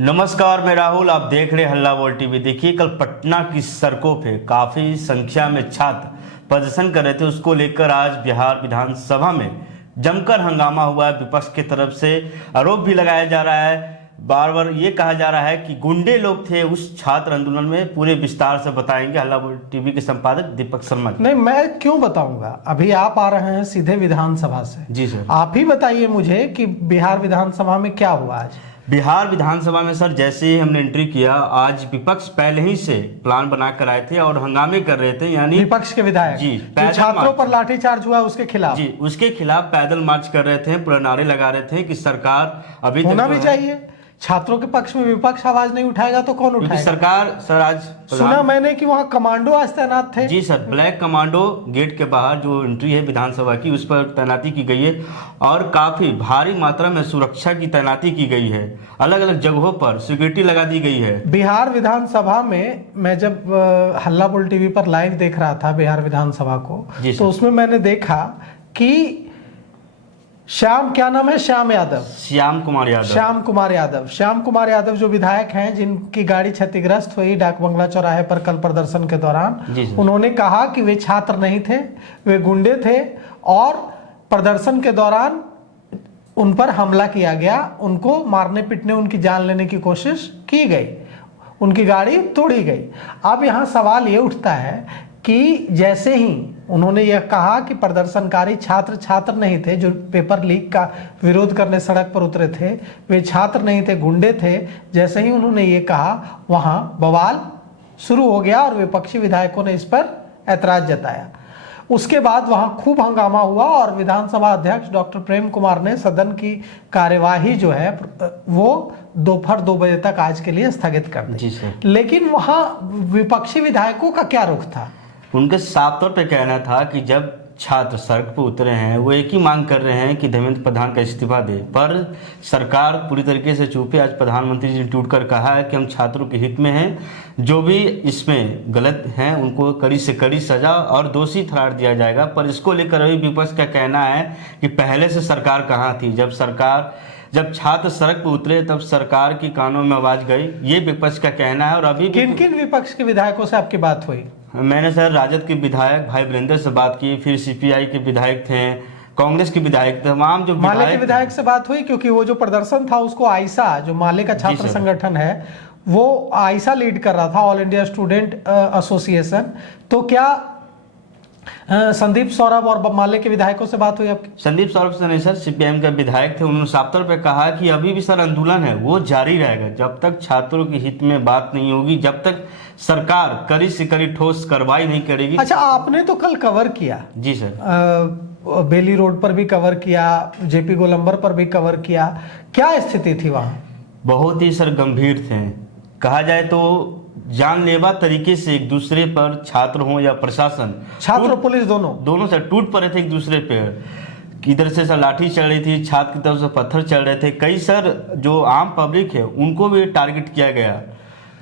नमस्कार, मैं राहुल। आप देख रहे हैं हल्ला बोल टीवी। देखिए, कल पटना की सड़कों पे काफी संख्या में छात्र प्रदर्शन कर रहे थे। उसको लेकर आज बिहार विधानसभा में जमकर हंगामा हुआ है। विपक्ष की तरफ से आरोप भी लगाया जा रहा है। बार बार ये कहा जा रहा है कि गुंडे लोग थे उस छात्र आंदोलन में। पूरे विस्तार से बताएंगे हल्ला बोल टीवी के संपादक दीपक शर्मा। नहीं, मैं क्यों बताऊंगा। अभी आप आ रहे हैं सीधे विधानसभा से। जी सर, आप ही बताइए मुझे कि बिहार विधानसभा में क्या हुआ आज। बिहार विधानसभा में सर जैसे ही हमने एंट्री किया, आज विपक्ष पहले ही से प्लान बना कर आए थे और हंगामे कर रहे थे। यानी विपक्ष के विधायक जी, जो छात्रों पर लाठीचार्ज हुआ उसके खिलाफ जी, उसके खिलाफ पैदल मार्च कर रहे थे। पूरे नारे लगा रहे थे कि सरकार अभी होना भी चाहिए। छात्रों के पक्ष में विपक्ष आवाज नहीं उठाएगा तो कौन उठाएगा। सरकार सर आज सुना मैंने कि वहां कमांडो आज तैनात थे। जी सर, ब्लैक कमांडो गेट के बाहर जो एंट्री है विधानसभा की, उस पर तैनाती की गई है और काफी भारी मात्रा में सुरक्षा की तैनाती की गई है। अलग अलग जगहों पर सिक्योरिटी लगा दी गई है। बिहार विधानसभा में मैं जब हल्ला बोल टीवी पर लाइव देख रहा था बिहार विधानसभा को, तो उसमें मैंने देखा कि क्या नाम है, श्याम कुमार यादव जो विधायक हैं, जिनकी गाड़ी क्षतिग्रस्त हुई डाक बंगला चौराहे पर कल प्रदर्शन के दौरान, उन्होंने कहा कि वे छात्र नहीं थे, वे गुंडे थे और प्रदर्शन के दौरान उन पर हमला किया गया, उनको मारने पीटने, उनकी जान लेने की कोशिश की गई, उनकी गाड़ी तोड़ी गई। अब यहाँ सवाल ये उठता है कि जैसे ही उन्होंने यह कहा कि प्रदर्शनकारी छात्र नहीं थे, जो पेपर लीक का विरोध करने सड़क पर उतरे थे वे छात्र नहीं थे, गुंडे थे। जैसे ही उन्होंने ये कहा, वहां बवाल शुरू हो गया और विपक्षी विधायकों ने इस पर ऐतराज जताया। उसके बाद वहां खूब हंगामा हुआ और विधानसभा अध्यक्ष डॉक्टर प्रेम कुमार ने सदन की कार्यवाही जो है वो दोपहर 2 बजे तक आज के लिए स्थगित कर दी। लेकिन वहां विपक्षी विधायकों का क्या रुख था? उनके साफ तौर पे कहना था कि जब छात्र सड़क पर उतरे हैं, वो एक ही मांग कर रहे हैं कि धर्मेंद्र प्रधान का इस्तीफा दे, पर सरकार पूरी तरीके से चुप है। आज प्रधानमंत्री जी ने ट्वीट कर कहा है कि हम छात्रों के हित में हैं, जो भी इसमें गलत हैं उनको कड़ी से कड़ी सजा और दोषी ठहरा दिया जाएगा। पर इसको लेकर अभी विपक्ष का कहना है कि पहले से सरकार कहाँ थी। जब छात्र सड़क पर उतरे तब सरकार की कानों में आवाज गई, ये विपक्ष का कहना है। और अभी किन किन विपक्ष के विधायकों से आपकी बात हुई? मैंने सर राजद के विधायक भाई वीरेंद्र से बात की, फिर सीपीआई के विधायक थे, कांग्रेस के विधायक थे, तमाम जो माले के विधायक से बात हुई, क्योंकि वो जो प्रदर्शन था उसको आइसा, जो माले का छात्र संगठन है, वो आइसा लीड कर रहा था, ऑल इंडिया स्टूडेंट एसोसिएशन। तो क्या संदीप सौरभ और माले के विधायकों से बात हुई आपकी? संदीप सौरभ से नहीं सर, सीपीएम के विधायक थे। उन्होंने साफ तौर पर कहा कि अभी भी सर आंदोलन है वो जारी रहेगा जब तक छात्रों के हित में बात नहीं होगी, जब तक सरकार कड़ी से कड़ी ठोस कार्रवाई नहीं करेगी। अच्छा, आपने तो कल कवर किया। जी सर, बेली रोड पर भी कवर किया, जेपी गोलंबर पर भी कवर किया। क्या स्थिति थी वहां? बहुत ही सर गंभीर थे। कहा जाए तो जानलेवा तरीके से एक दूसरे पर छात्र हो या प्रशासन, छात्र और पुलिस दोनों सर टूट पड़े थे एक दूसरे पे। इधर से सर लाठी चल रही थी, छात्र की तरफ से पत्थर चल रहे थे। कई सर जो आम पब्लिक है उनको भी टारगेट किया गया।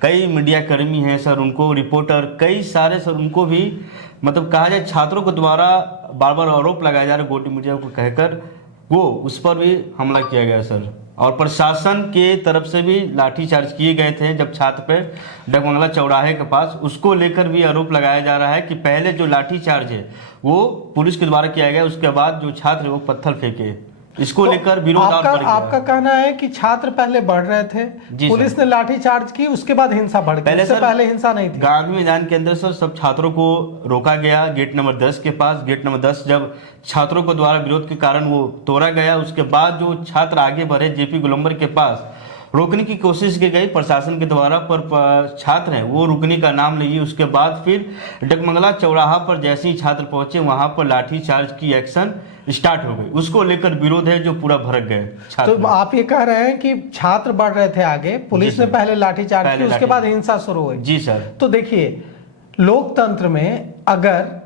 कई मीडिया कर्मी हैं सर, उनको रिपोर्टर, कई सारे सर उनको भी, मतलब कहा जाए छात्रों के द्वारा बार बार आरोप लगाया जा रहा है गोटी मीडिया को कहकर, वो उस पर भी हमला किया गया सर। और प्रशासन के तरफ से भी लाठीचार्ज किए गए थे जब छात्र पे डाक बंगला चौराहे के पास। उसको लेकर भी आरोप लगाया जा रहा है कि पहले जो लाठीचार्ज है वो पुलिस के द्वारा किया गया, उसके बाद जो छात्र वो पत्थर फेंके। इसको लेकर विरोध और बढ़ गया। आपका कहना है कि छात्र पहले बढ़ रहे थे, पुलिस ने लाठीचार्ज की, उसके बाद हिंसा बढ़ गई, पहले हिंसा नहीं थी। गांधी मैदान के अंदर सर सब छात्रों को रोका गया गेट नंबर 10 के पास। गेट नंबर 10 जब छात्रों को द्वारा विरोध के कारण वो तोड़ा गया, उसके बाद जो छात्र आगे बढ़े जेपी गोलंबर के पास, रोकने की कोशिश की गई प्रशासन के द्वारा, पर छात्र हैं वो रुकने का नाम नहीं। उसके बाद फिर डकमंगला चौराहा पर जैसे ही छात्र पहुंचे वहां पर लाठीचार्ज की एक्शन स्टार्ट हो गई। उसको लेकर विरोध है जो पूरा भड़क गए छात्र। तो आप ये कह रहे हैं कि छात्र बढ़ रहे थे आगे, पुलिस ने पहले लाठीचार्ज की, उसके बाद हिंसा शुरू हुई। जी सर। तो देखिए, लोकतंत्र में अगर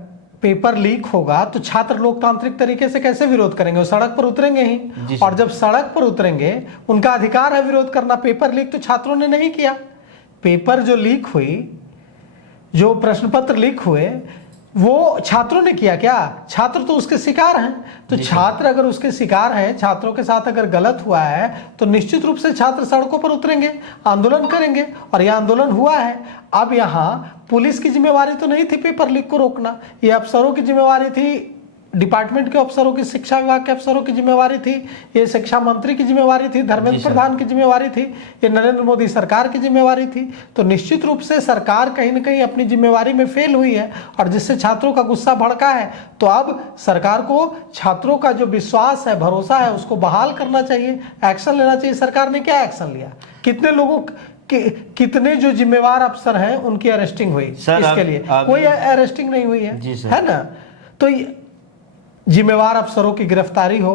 पेपर लीक होगा तो छात्र लोकतांत्रिक तरीके से कैसे विरोध करेंगे? वो सड़क पर उतरेंगे ही, और जब सड़क पर उतरेंगे उनका अधिकार है विरोध करना। पेपर लीक तो छात्रों ने नहीं किया। पेपर जो लीक हुई, जो प्रश्न पत्र लीक हुए, वो छात्रों ने किया क्या? छात्र तो उसके शिकार हैं। तो छात्र अगर उसके शिकार हैं, छात्रों के साथ अगर गलत हुआ है तो निश्चित रूप से छात्र सड़कों पर उतरेंगे, आंदोलन करेंगे, और यह आंदोलन हुआ है। अब यहाँ पुलिस की जिम्मेवारी तो नहीं थी पेपर लीक को रोकना, ये अफसरों की जिम्मेवारी थी, डिपार्टमेंट के अफसरों की, शिक्षा विभाग के अफसरों की जिम्मेवारी थी, ये शिक्षा मंत्री की जिम्मेवारी थी, धर्मेंद्र प्रधान की जिम्मेवारी थी, ये नरेंद्र मोदी सरकार की जिम्मेवारी थी। तो निश्चित रूप से सरकार कहीं ना कहीं अपनी जिम्मेवारी में फेल हुई है, और जिससे छात्रों का गुस्सा भड़का है। तो अब सरकार को छात्रों का जो विश्वास है, भरोसा है, उसको बहाल करना चाहिए, एक्शन लेना चाहिए। सरकार ने क्या एक्शन लिया? कितने लोगों कितने जो जिम्मेवार अफसर हैं उनकी अरेस्टिंग हुई? इसके लिए कोई अरेस्टिंग नहीं हुई है ना? तो जिम्मेवार अफसरों की गिरफ्तारी हो,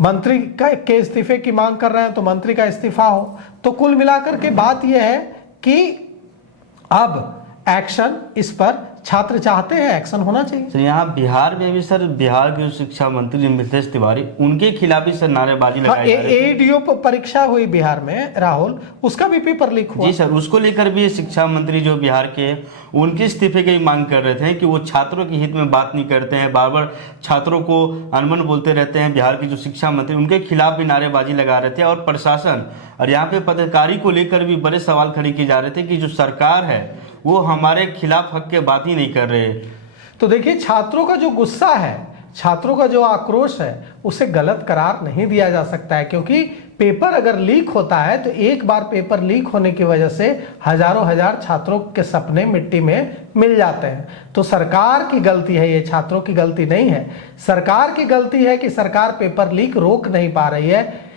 मंत्री के इस्तीफे की मांग कर रहे हैं तो मंत्री का इस्तीफा हो। तो कुल मिलाकर के बात यह है कि अब एक्शन इस पर छात्र चाहते हैं, एक्शन होना चाहिए। सर यहाँ बिहार में भी सर, बिहार के शिक्षा मंत्री मिथिलेश तिवारी, उनके खिलाफ भी सर नारेबाजी लगाई जा रही है। एडीओ परीक्षा हुई बिहार में राहुल, उसका भी पेपर लीक हुआ। जी सर, उसको लेकर भी शिक्षा मंत्री जो बिहार के, उनके इस्तीफे की मांग कर रहे थे कि वो छात्रों के हित में बात नहीं करते हैं, बार बार छात्रों को अनमन बोलते रहते हैं। बिहार के जो शिक्षा मंत्री, उनके खिलाफ भी नारेबाजी लगा रहे थे। और प्रशासन और यहाँ पे पत्रकारी को लेकर भी बड़े सवाल खड़े किए जा रहे थे कि जो सरकार है वो हमारे खिलाफ हक के बात ही नहीं कर रहे। तो देखिए, छात्रों का जो गुस्सा है, छात्रों का जो आक्रोश है, उसे गलत करार नहीं दिया जा सकता है, क्योंकि पेपर अगर लीक होता है तो एक बार पेपर लीक होने की वजह से हजारों हजार छात्रों के सपने मिट्टी में मिल जाते हैं। तो सरकार की गलती है, ये छात्रों की गलती नहीं है। सरकार की गलती है कि सरकार पेपर लीक रोक नहीं पा रही है।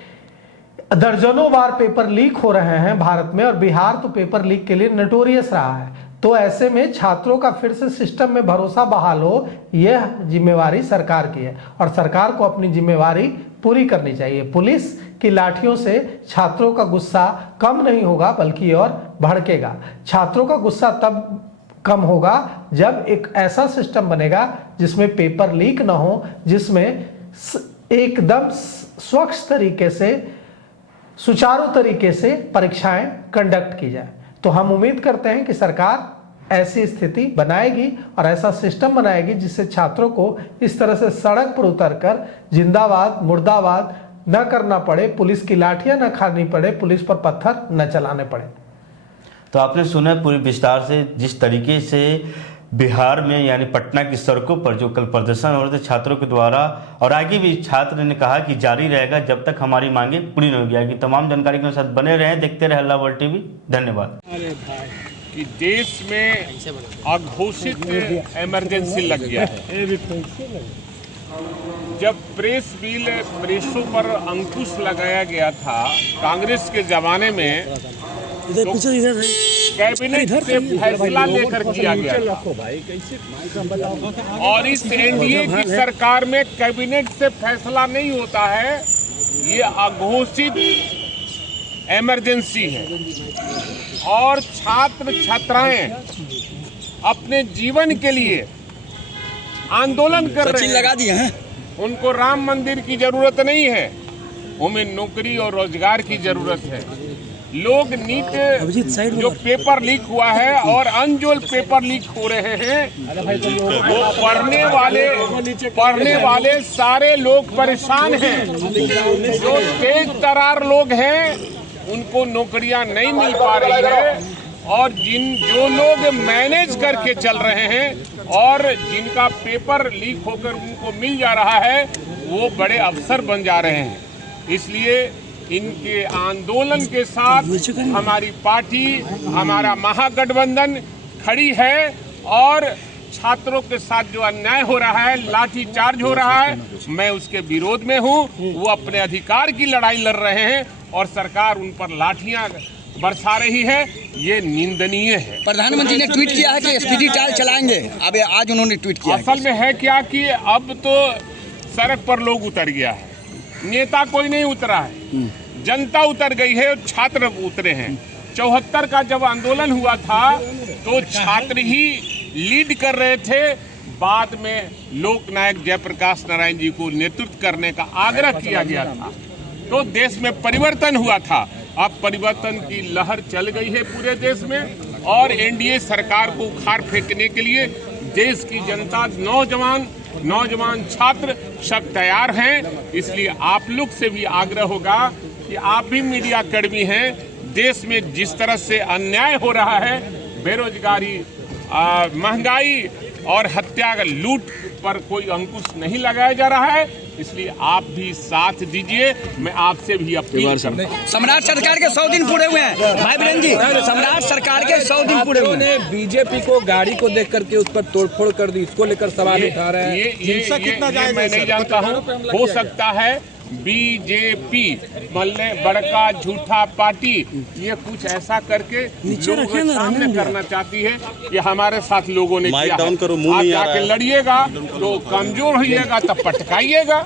दर्जनों बार पेपर लीक हो रहे हैं भारत में, और बिहार तो पेपर लीक के लिए नोटोरियस रहा है। तो ऐसे में छात्रों का फिर से सिस्टम में भरोसा बहाल हो, यह जिम्मेवारी सरकार की है, और सरकार को अपनी जिम्मेवारी पूरी करनी चाहिए। पुलिस की लाठियों से छात्रों का गुस्सा कम नहीं होगा, बल्कि और भड़केगा। छात्रों का गुस्सा तब कम होगा जब एक ऐसा सिस्टम बनेगा जिसमें पेपर लीक ना हो, जिसमें एकदम स्वच्छ तरीके से, सुचारू तरीके से परीक्षाएं कंडक्ट की जाए। तो हम उम्मीद करते हैं कि सरकार ऐसी स्थिति बनाएगी और ऐसा सिस्टम बनाएगी जिससे छात्रों को इस तरह से सड़क पर उतरकर जिंदाबाद मुर्दाबाद न करना पड़े, पुलिस की लाठियां न खानी पड़े, पुलिस पर पत्थर न चलाने पड़े। तो आपने सुना पूरी विस्तार से जिस तरीके से बिहार में यानी पटना की सड़कों पर जो कल प्रदर्शन हो रहे थे छात्रों के द्वारा, और आगे भी छात्र ने कहा कि जारी रहेगा जब तक हमारी मांगे पूरी नहीं हो जाएगी। तमाम जानकारी के साथ बने रहें, देखते रहे हल्ला वर्ल्ड टीवी। धन्यवाद। कि देश में अघोषित इमरजेंसी लग गया है। जब प्रेस बिल, प्रेसों पर अंकुश लगाया गया था कांग्रेस के जमाने में, तो कैबिनेट से फैसला लेकर किया गया था। और इस एनडीए की सरकार में कैबिनेट से फैसला नहीं होता है, ये अघोषित इमरजेंसी है। और छात्र छात्राएं अपने जीवन के लिए आंदोलन कर रहे हैं, लगा दिए हैं। उनको राम मंदिर की जरूरत नहीं है, उन्हें नौकरी और रोजगार की जरूरत है। लोग नीट जो पेपर लीक हुआ है और अनजोल पेपर लीक हो रहे हैं, वो पढ़ने वाले सारे लोग परेशान हैं। जो तेज तरार लोग हैं उनको नौकरियां नहीं मिल पा रही है, और जो लोग मैनेज करके चल रहे हैं और जिनका पेपर लीक होकर उनको मिल जा रहा है, वो बड़े अफसर बन जा रहे हैं। इसलिए इनके आंदोलन के साथ हमारी पार्टी, हमारा महागठबंधन खड़ी है, और छात्रों के साथ जो अन्याय हो रहा है, लाठी चार्ज हो रहा है, मैं उसके विरोध में हूं। वो अपने अधिकार की लड़ाई लड़ रहे हैं और सरकार उन पर लाठियां बरसा रही है, ये निंदनीय है। प्रधानमंत्री ने ट्वीट किया है कि स्पीडी ट्रायल चलाएंगे, अब आज उन्होंने ट्वीट किया। असल में है क्या कि अब तो सड़क पर लोग उतर गया है, नेता कोई नहीं उतरा है, जनता उतर गई है और छात्र उतरे हैं। 74 का जब आंदोलन हुआ था तो छात्र ही लीड कर रहे थे, बाद में लोकनायक जयप्रकाश नारायण जी को नेतृत्व करने का आग्रह किया गया था, तो देश में परिवर्तन हुआ था। अब परिवर्तन की लहर चल गई है पूरे देश में, और एनडीए सरकार को उखाड़ फेंकने के लिए देश की जनता, नौजवान छात्र सब तैयार हैं। इसलिए आप लोग से भी आग्रह होगा कि आप भी मीडिया कर्मी हैं। देश में जिस तरह से अन्याय हो रहा है, बेरोजगारी, महंगाई और हत्या, लूट पर कोई अंकुश नहीं लगाया जा रहा है, इसलिए आप भी साथ दीजिए। मैं आपसे भी अपील करता हूं। सम्राट सरकार के 100 दिन पूरे हुए हैं भाई बहन जी, सम्राट सरकार के 100 दिन पूरे हुए हैं। बीजेपी को गाड़ी को देख करके उस पर तोड़फोड़ कर दी, इसको लेकर सवाल उठा रहे हैं। ये मैं नहीं जानता हूँ, हो सकता है बीजेपी मतलब बड़का झूठा पार्टी ये कुछ ऐसा करके लोगों के सामने करना चाहती है कि हमारे साथ लोगों ने किया है। आप जाके लड़िएगा तो कमजोर होइएगा, तब पटकाइएगा।